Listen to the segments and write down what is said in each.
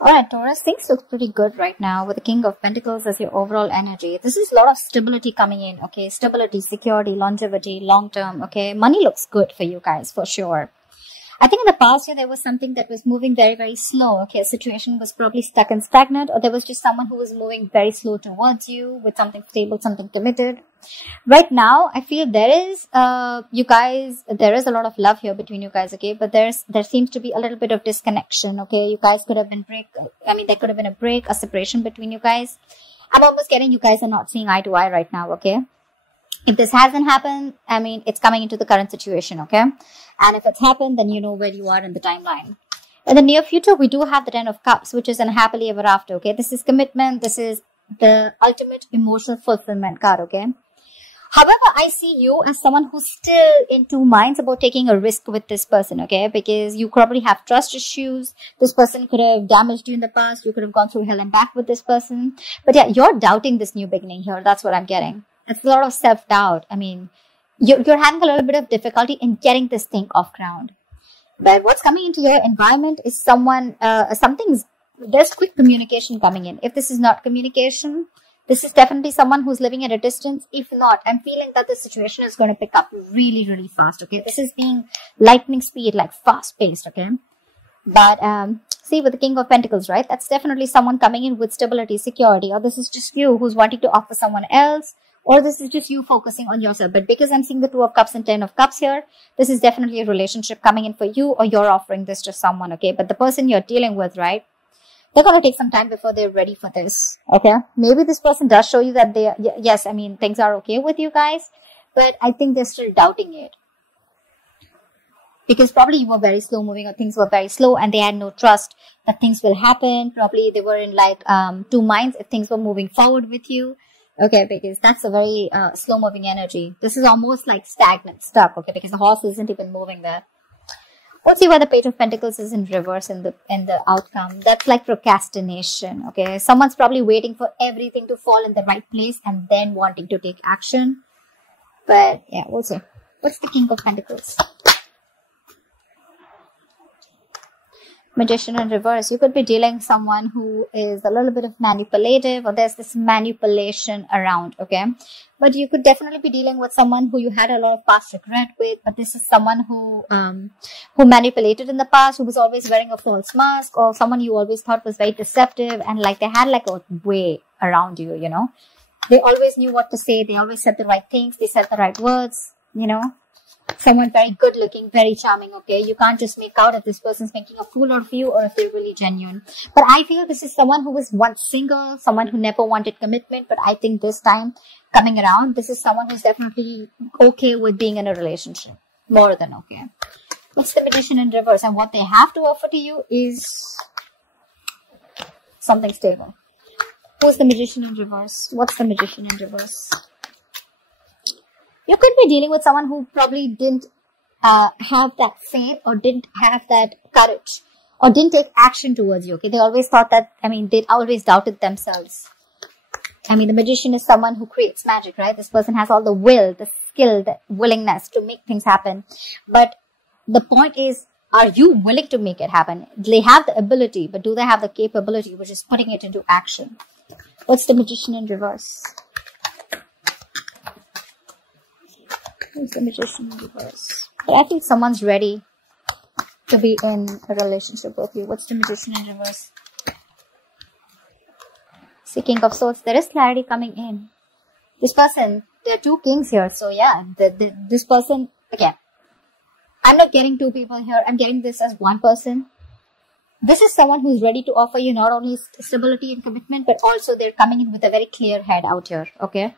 Alright, Taurus, things look pretty good right now with the King of Pentacles as your overall energy. This is a lot of stability coming in, okay? Stability, security, longevity, long term, okay? Money looks good for you guys, for sure. I think in the past year, there was something that was moving very, very slow, okay? A situation was probably stuck and stagnant, or there was just someone who was moving very slow towards you with something stable, something committed. Right now, I feel there is, there is a lot of love here between you guys, okay? But there seems to be a little bit of disconnection, okay? You guys could have been there could have been a break, a separation between you guys. I'm almost getting you guys are not seeing eye to eye right now, okay? If this hasn't happened, it's coming into the current situation, okay? And if it's happened, then you know where you are in the timeline. In the near future, we do have the Ten of Cups, which is an happily ever after, okay? This is commitment. This is the ultimate emotional fulfillment card, okay? However, I see you as someone who's still in two minds about taking a risk with this person, okay? Because you probably have trust issues. This person could have damaged you in the past. You could have gone through hell and back with this person. But yeah, you're doubting this new beginning here. That's what I'm getting. It's a lot of self-doubt. You're having a little bit of difficulty in getting this thing off ground. But what's coming into your environment is there's quick communication coming in. If this is not communication, this is definitely someone who's living at a distance. If not, I'm feeling that the situation is going to pick up really, really fast, okay? This is being lightning speed, like fast-paced, okay? But, see, with the King of Pentacles, right? That's definitely someone coming in with stability, security, or this is just you who's wanting to offer someone else, or this is just you focusing on yourself. But because I'm seeing the Two of Cups and Ten of Cups here, this is definitely a relationship coming in for you, or you're offering this to someone, okay? But the person you're dealing with, right? They're going to take some time before they're ready for this, okay? Maybe this person does show you that things are okay with you guys, but I think they're still doubting it. Because probably you were very slow moving, or things were very slow and they had no trust that things will happen. Probably they were in two minds if things were moving forward with you. Okay, because that's a very slow moving energy. This is almost like stagnant, stuck, okay? Because the horse isn't even moving there. Let's see why the Page of Pentacles is in reverse in the outcome. That's like procrastination, okay? Someone's probably waiting for everything to fall in the right place and then wanting to take action. But yeah, we'll see. What's the King of Pentacles? Magician in reverse. You could be dealing with someone who is a little bit of manipulative, or there's this manipulation around, okay? But you could definitely be dealing with someone who you had a lot of past regret with, but this is someone who manipulated in the past, who was always wearing a false mask, or someone you always thought was very deceptive, and they had a way around you, you know? They always knew what to say. They always said the right things. They said the right words, you know? Someone very good looking, very charming, okay? You can't just make out if this person's making a fool of you or if they're really genuine. But I feel this is someone who was once single, someone who never wanted commitment, but I think this time coming around, this is someone who's definitely okay with being in a relationship. More than okay. What's the Magician in reverse? And what they have to offer to you is something stable. Who's the Magician in reverse? What's the Magician in reverse? You could be dealing with someone who probably didn't have that faith, or didn't have that courage, or didn't take action towards you, okay? They always thought that, they always doubted themselves. The Magician is someone who creates magic, right? This person has all the will, the skill, the willingness to make things happen. But the point is, are you willing to make it happen? They have the ability, but do they have the capability, which is putting it into action? What's the Magician in reverse? Who's the Magician in reverse? But I think someone's ready to be in a relationship with you. What's the Magician in reverse? See, King of Swords. There is clarity coming in. This person, there are two kings here. So yeah, this person, again, I'm not getting two people here. I'm getting this as one person. This is someone who's ready to offer you not only stability and commitment, but also they're coming in with a very clear head out here, okay?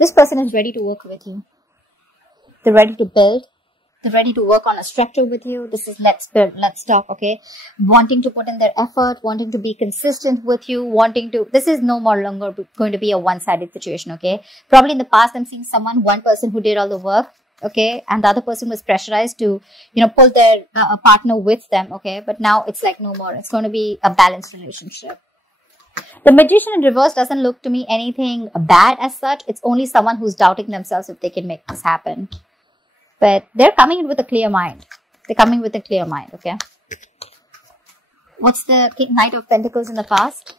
This person is ready to work with you. They're ready to build. They're ready to work on a structure with you. This is let's build, let's talk, okay? Wanting to put in their effort, wanting to be consistent with you, this is no more longer going to be a one-sided situation, okay? Probably in the past, I'm seeing one person who did all the work, okay? And the other person was pressurized to, pull their partner with them, okay? But now it's no more. It's going to be a balanced relationship. The Magician in reverse doesn't look to me anything bad as such. It's only someone who's doubting themselves if they can make this happen. But they're coming in with a clear mind. They're coming with a clear mind, okay? What's the Knight of Pentacles in the past?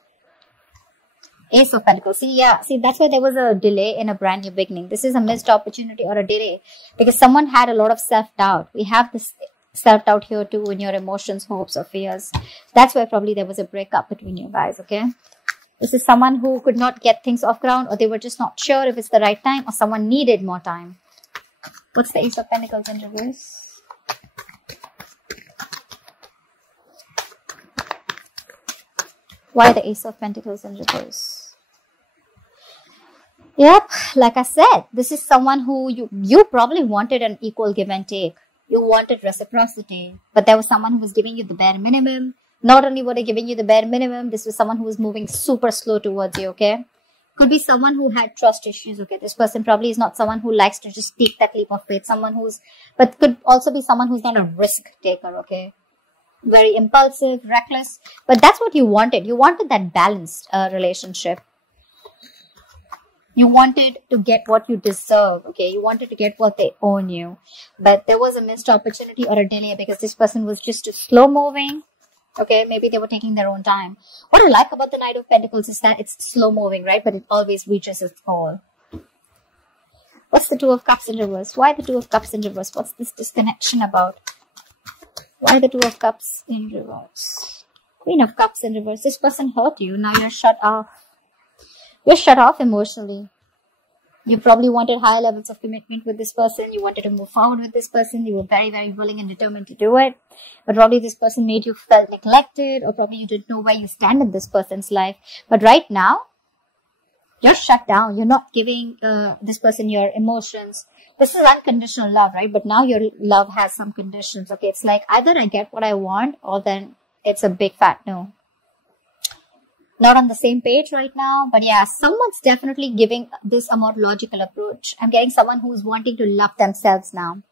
Ace of Pentacles. See, yeah, see, that's why there was a delay in a brand new beginning. This is a missed opportunity or a delay because someone had a lot of self-doubt. We have this self-doubt here too in your emotions, hopes, or fears. That's why probably there was a breakup between you guys, okay? This is someone who could not get things off ground, or they were just not sure if it's the right time, or someone needed more time. What's the Ace of Pentacles in reverse? Why the Ace of Pentacles in reverse? Yep, like I said, this is someone who you probably wanted an equal give and take. You wanted reciprocity, but there was someone who was giving you the bare minimum. Not only were they giving you the bare minimum, this was someone who was moving super slow towards you, okay? Could be someone who had trust issues, okay? This person probably is not someone who likes to just take that leap of faith. But could also be someone who's not a risk taker, okay? Very impulsive, reckless. But that's what you wanted. You wanted that balanced relationship. You wanted to get what you deserve, okay? You wanted to get what they own you. But there was a missed opportunity or a delay because this person was just too slow moving. Okay, maybe they were taking their own time. What I like about the Knight of Pentacles is that it's slow moving, right? But it always reaches its goal. What's the Two of Cups in reverse? Why the Two of Cups in reverse? What's this disconnection about? Why the Two of Cups in reverse? Queen of Cups in reverse. This person hurt you. Now you're shut off. You're shut off emotionally. You probably wanted higher levels of commitment with this person. You wanted to move forward with this person. You were very, very willing and determined to do it. But probably this person made you feel neglected, or probably you didn't know where you stand in this person's life. But right now, you're shut down. You're not giving this person your emotions. This is unconditional love, right? But now your love has some conditions. Okay, it's like either I get what I want, or then it's a big fat no. Not on the same page right now, but yeah, someone's definitely giving this a more logical approach. I'm getting someone who's wanting to love themselves now.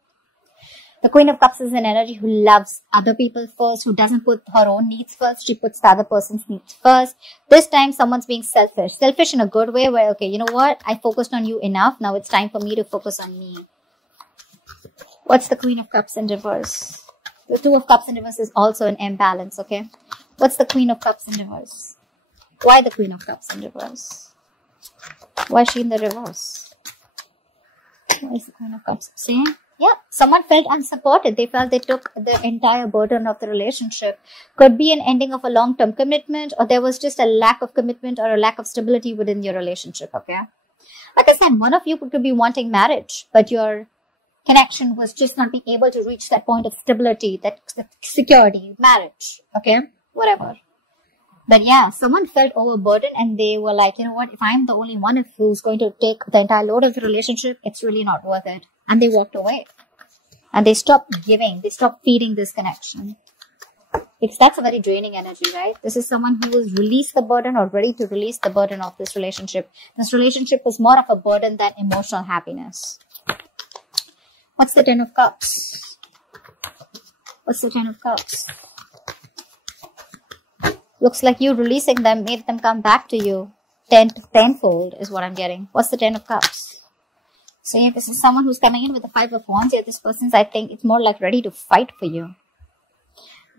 The Queen of Cups is an energy who loves other people first, who doesn't put her own needs first. She puts the other person's needs first. This time, someone's being selfish. Selfish in a good way where, okay, you know what? I focused on you enough. Now it's time for me to focus on me. What's the Queen of Cups in reverse? The Two of Cups in reverse is also an imbalance, okay? What's the Queen of Cups in reverse? Why the Queen of Cups in reverse? Why is she in the reverse? Why is the Queen of Cups? See? Yeah, someone felt unsupported. They felt they took the entire burden of the relationship. Could be an ending of a long-term commitment, or there was just a lack of commitment or a lack of stability within your relationship, okay? Like I said, one of you could be wanting marriage, but your connection was just not being able to reach that point of stability, that security, marriage, okay? Whatever. But yeah, someone felt overburdened and they were like, you know what, if I'm the only one who's going to take the entire load of the relationship, it's really not worth it. And they walked away. And they stopped giving. They stopped feeding this connection. Because that's a very draining energy, right? This is someone who has released the burden or ready to release the burden of this relationship. This relationship was more of a burden than emotional happiness. What's the Ten of Cups? What's the Ten of Cups? Looks like you releasing them made them come back to you. Tenfold is what I'm getting. What's the Ten of Cups? So yeah, this is someone who's coming in with the Five of Wands. Yeah, this person's, I think, it's more like ready to fight for you.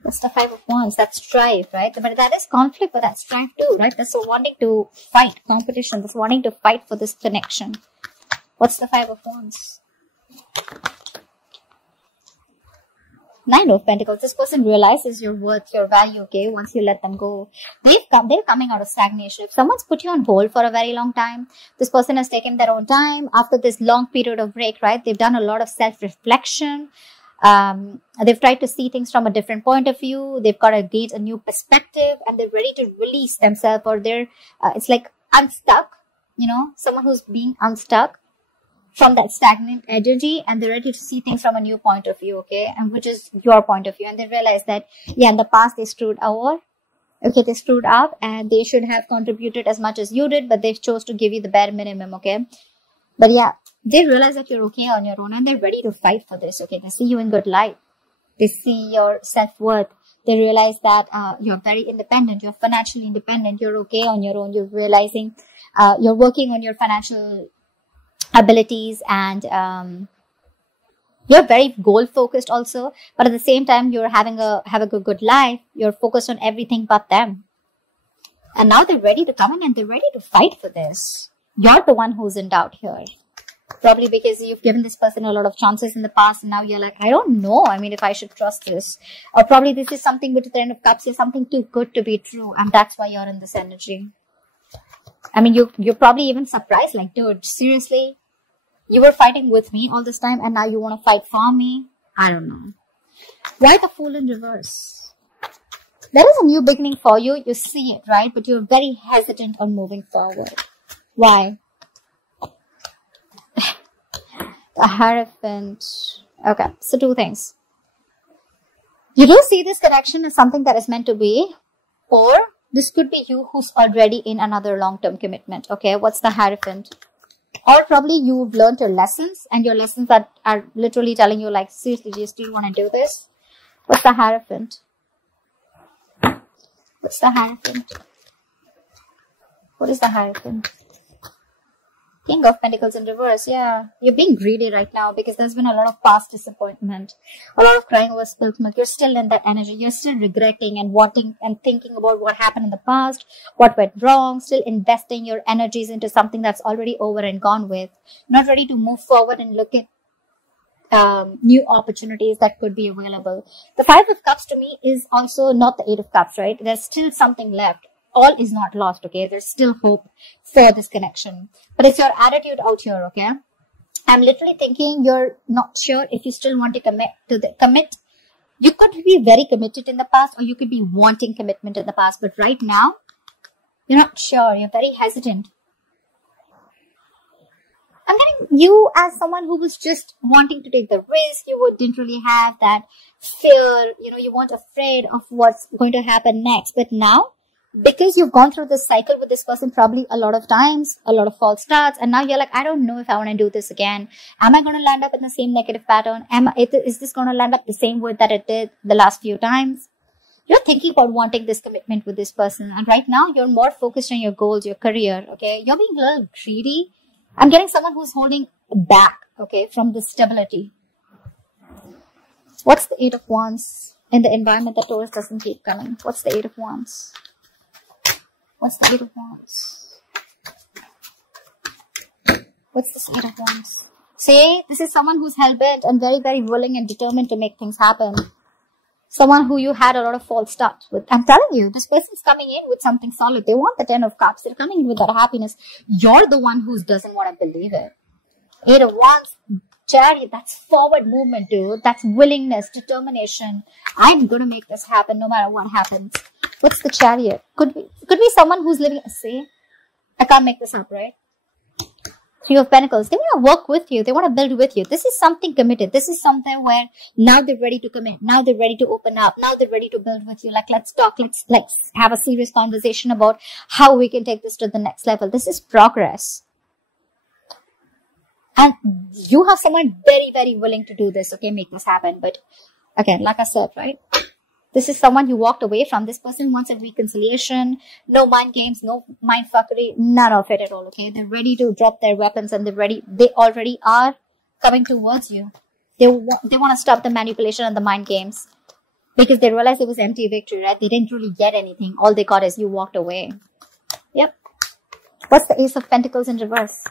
What's the Five of Wands? That's strife, right? But that is conflict, but that's strife too, right? That's wanting to fight, competition. That's wanting to fight for this connection. What's the Five of Wands? Nine of Pentacles. This person realizes your worth, your value, okay, once you let them go. They're coming out of stagnation. If someone's put you on hold for a very long time, this person has taken their own time. After this long period of break, right, they've done a lot of self-reflection. They've tried to see things from a different point of view. They've got to gain a new perspective and they're ready to release themselves, or they're, it's like unstuck, you know, someone who's being unstuck from that stagnant energy, and they're ready to see things from a new point of view, okay, and which is your point of view. And they realize that, yeah, in the past they screwed over, okay, they screwed up, and they should have contributed as much as you did, but they chose to give you the bare minimum, okay. But yeah, they realize that you're okay on your own, and they're ready to fight for this, okay. They see you in good light. They see your self-worth. They realize that you're very independent, you're financially independent, you're okay on your own. You're realizing you're working on your financial abilities, and You're very goal focused also, but at the same time, you're have a good life. You're focused on everything but them. And now they're ready to come in and they're ready to fight for this. You're the one who's in doubt here. Probably because you've given this person a lot of chances in the past and now you're like, I don't know. I mean, if I should trust this. Or probably this is something with the Ten of Cups. You're something too good to be true. And that's why you're in this energy. I mean, you're probably even surprised. Like, dude, seriously? You were fighting with me all this time and now you want to fight for me? I don't know. Why the Fool in reverse? There is a new beginning for you. You see it, right? But you're very hesitant on moving forward. Why? The Hierophant. Okay, so two things. You do see this connection as something that is meant to be, or this could be you who's already in another long-term commitment. Okay, what's the Hierophant? Or probably you've learned your lessons and your lessons that are literally telling you like, seriously, do you still want to do this? What's the Hierophant? What's the Hierophant? What is the Hierophant? King of Pentacles in reverse. Yeah, you're being greedy right now because there's been a lot of past disappointment. A lot of crying over spilt milk. You're still in that energy. You're still regretting and wanting and thinking about what happened in the past, what went wrong, still investing your energies into something that's already over and gone with. Not ready to move forward and look at new opportunities that could be available. The Five of Cups to me is also not the Eight of Cups, right? There's still something left. All is not lost, okay? There's still hope for this connection. But it's your attitude out here, okay? I'm literally thinking you're not sure if you still want to commit. You could be very committed in the past or you could be wanting commitment in the past. But right now, you're not sure. You're very hesitant. I'm getting you as someone who was just wanting to take the risk. You didn't really have that fear. You know, you weren't afraid of what's going to happen next. But now, because you've gone through this cycle with this person probably a lot of times, a lot of false starts, and now you're like, I don't know if I want to do this again. Am I going to land up in the same negative pattern? Is this going to land up the same way that it did the last few times? You're thinking about wanting this commitment with this person, and right now you're more focused on your goals, your career, okay? You're being a little greedy. I'm getting someone who's holding back, okay, from this stability. What's the Eight of Wands in the environment that Taurus doesn't keep coming? What's the Eight of Wands? What's the Eight of Wands? What's this Eight of Wands? See, this is someone who's hell-bent and very, very willing and determined to make things happen. Someone who you had a lot of false starts with. I'm telling you, this person's coming in with something solid. They want the Ten of Cups. They're coming in with that happiness. You're the one who doesn't want to believe it. Eight of Wands, Chariot, that's forward movement, dude. That's willingness, determination. I'm going to make this happen no matter what happens. What's the Chariot? Could be someone who's living. See, I can't make this up, right? Three of Pentacles. They want to work with you. They want to build with you. This is something committed. This is something where now they're ready to commit. Now they're ready to open up. Now they're ready to build with you. Like, let's talk. Let's have a serious conversation about how we can take this to the next level. This is progress. And you have someone very, very willing to do this. Okay, make this happen. But again, like I said, right? This is someone you walked away from. This person wants a reconciliation. No mind games, no mind fuckery, none of it at all, okay? They're ready to drop their weapons and they already are coming towards you. They want to stop the manipulation and the mind games because they realized it was empty victory, right? They didn't really get anything. All they got is you walked away. Yep. What's the Ace of Pentacles in reverse?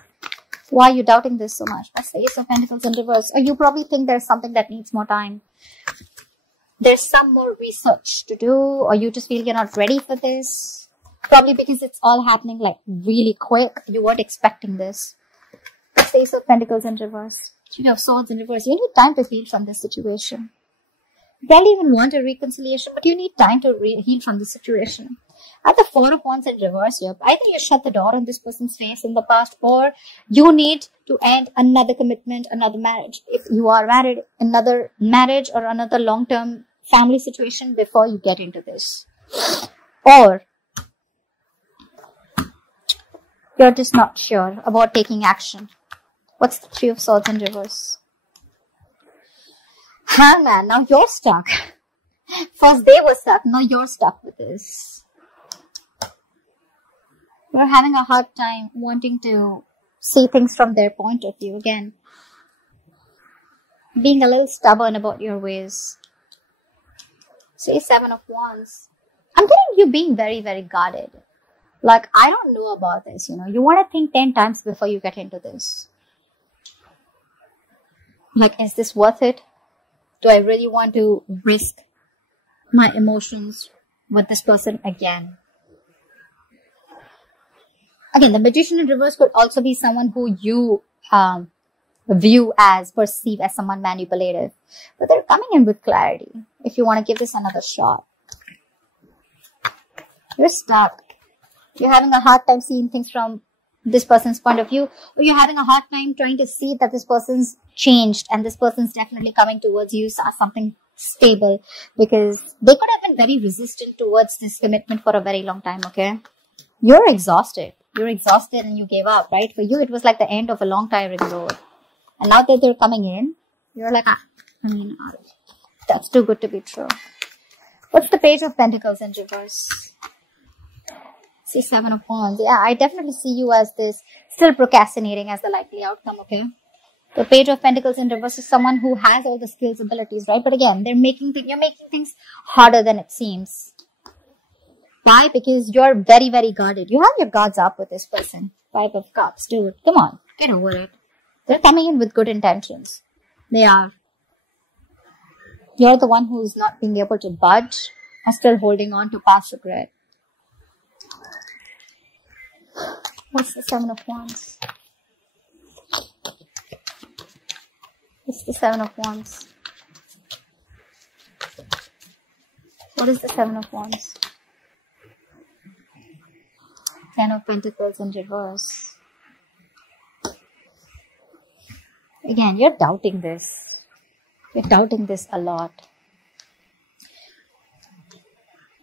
Why are you doubting this so much? What's the Ace of Pentacles in reverse? Or you probably think there's something that needs more time. There's some more research to do, or you just feel you're not ready for this. Probably because it's all happening like really quick. You weren't expecting this. What's the Ace of Pentacles in reverse? Three of Swords in reverse. You need time to heal from this situation. You probably even want a reconciliation, but you need time to heal from this situation. At the Four of Wands in reverse here, either you shut the door on this person's face in the past, or you need to end another commitment, another marriage. If you are married, another marriage or another long-term family situation before you get into this. Or you're just not sure about taking action. What's the Three of Swords in reverse? Hangman, now you're stuck. First they were stuck, now you're stuck with this. You're having a hard time wanting to see things from their point of view again. being a little stubborn about your ways. Say 7 of Wands. I'm getting you being very, very guarded. Like, I don't know about this, you know. You want to think 10 times before you get into this. Like, is this worth it? Do I really want to risk my emotions with this person again? Again, the Magician in reverse could also be someone who you perceive as someone manipulative. But they're coming in with clarity. If you want to give this another shot. You're stuck. You're having a hard time seeing things from this person's point of view. Or you're having a hard time trying to see that this person's changed and this person's definitely coming towards you as something stable. Because they could have been very resistant towards this commitment for a very long time, okay? You're exhausted. You're exhausted and you gave up, right? For you, it was like the end of a long tiring road. And now that they're coming in, you're like, that's too good to be true. What's the Page of Pentacles in reverse? See, 7 of Wands. Yeah, I definitely see you as this, still procrastinating as the likely outcome, okay? The Page of Pentacles in reverse is someone who has all the skills, abilities, right? But again, you're making things harder than it seems. Why? Because you're very, very guarded. You have your guards up with this person. 5 of Cups, dude. Come on, get over it. They're coming in with good intentions. They are. You're the one who's not being able to budge and still holding on to past regret. What's the 7 of Wands? What's the 7 of Wands? What is the 7 of Wands? 10 of Pentacles in reverse. Again, you're doubting this. You're doubting this a lot.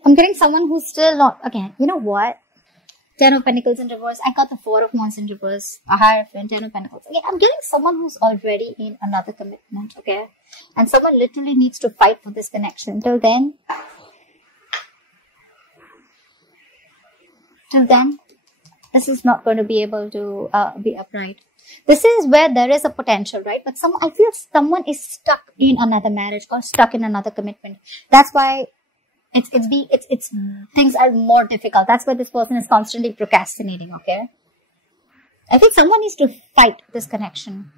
I'm getting someone who's still not... Again, you know what? 10 of Pentacles in reverse. I got the 4 of Wands in reverse. A Hierophant, 10 of Pentacles. Again, I'm getting someone who's already in another commitment, okay? And someone literally needs to fight for this connection. Till then, this is not going to be able to be upright. This is where there is a potential, right? But I feel someone is stuck in another marriage or stuck in another commitment. That's why things are more difficult. That's why this person is constantly procrastinating, okay? I think someone needs to fight this connection.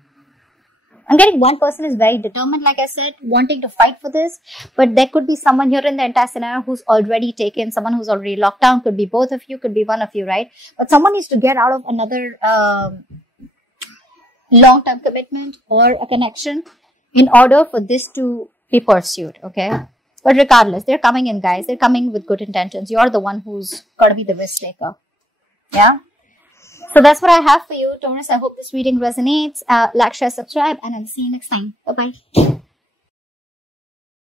I'm getting one person is very determined, like I said, wanting to fight for this. But there could be someone here in the entire scenario who's already taken, someone who's already locked down. Could be both of you, could be one of you, right? But someone needs to get out of another long-term commitment or a connection in order for this to be pursued, okay? But regardless, they're coming in, guys. They're coming with good intentions. You're the one who's got to be the risk taker. Yeah? So that's what I have for you, Taurus. I hope this reading resonates. Like, share, subscribe, and I'll see you next time. Bye-bye.